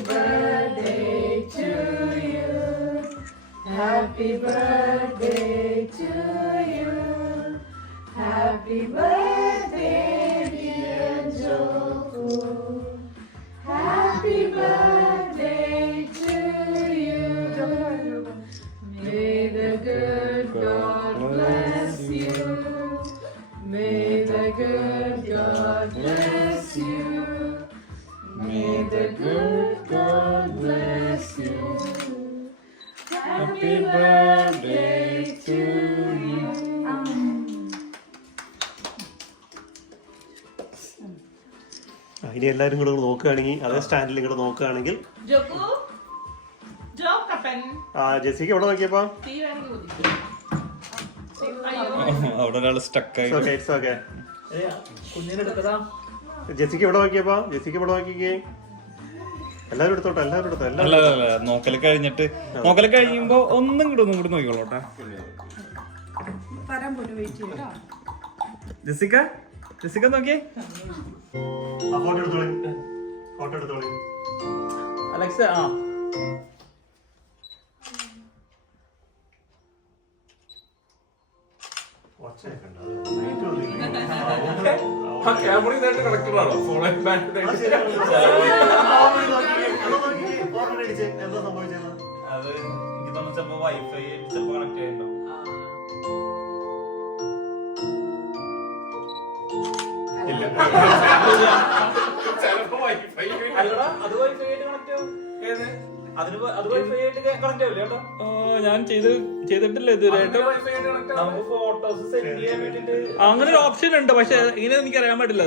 birthday to you. Happy birthday to you. Happy birthday, dear Joku. Happy birthday to you. May the good God bless you. May the good God bless you. May the good God bless you. Happy birthday to you. ഇനി എല്ലാരും കൂടെ നോക്കുകയാണെങ്കിൽ അതേ സ്റ്റാൻഡിൽ ഇങ്ങോട്ട് നോക്കുകയാണെങ്കിൽ ജെസിക്ക് എവിടെ നോക്കിയപ്പോ അവിടെ ഒരാൾ സ്റ്റക്കായി. ജെസിക്ക് എവിടെ നോക്കിയപ്പോ ജെസിക്ക് എവിടെ നോക്കിക്കേ എല്ലാരും എടുത്തോട്ടെ എല്ലാരും എടുത്തോ അല്ല നോക്കല് കഴിഞ്ഞിട്ട് നോക്കല് കഴിയുമ്പോ ഒന്നും കൂടെ നോക്കിക്കോളൂട്ടാ. ജെസിക്ക ജെസിക്ക നോക്കിയേ. ഫോട്ടോ എടുത്തോളി ഫോട്ടോ എടുത്തോളി അലക്സ. എന്താ സംഭവിച്ചത്? അത് എനിക്ക് തോന്നുന്നു ചിലപ്പോ വൈഫൈ ചിലപ്പോ കണക്ട് ചെയ്യണ്ടോ. ഞാൻ ചെയ്തിട്ടില്ല ഇതുവരെയായിട്ട്. നമുക്ക് ഫോട്ടോസ് സെൻഡ് ചെയ്യാൻ വേണ്ടിട്ട് അങ്ങനെ ഒരു ഓപ്ഷൻ ഉണ്ട്, പക്ഷെ ഇങ്ങനെ എനിക്ക് അറിയാൻ പറ്റില്ല.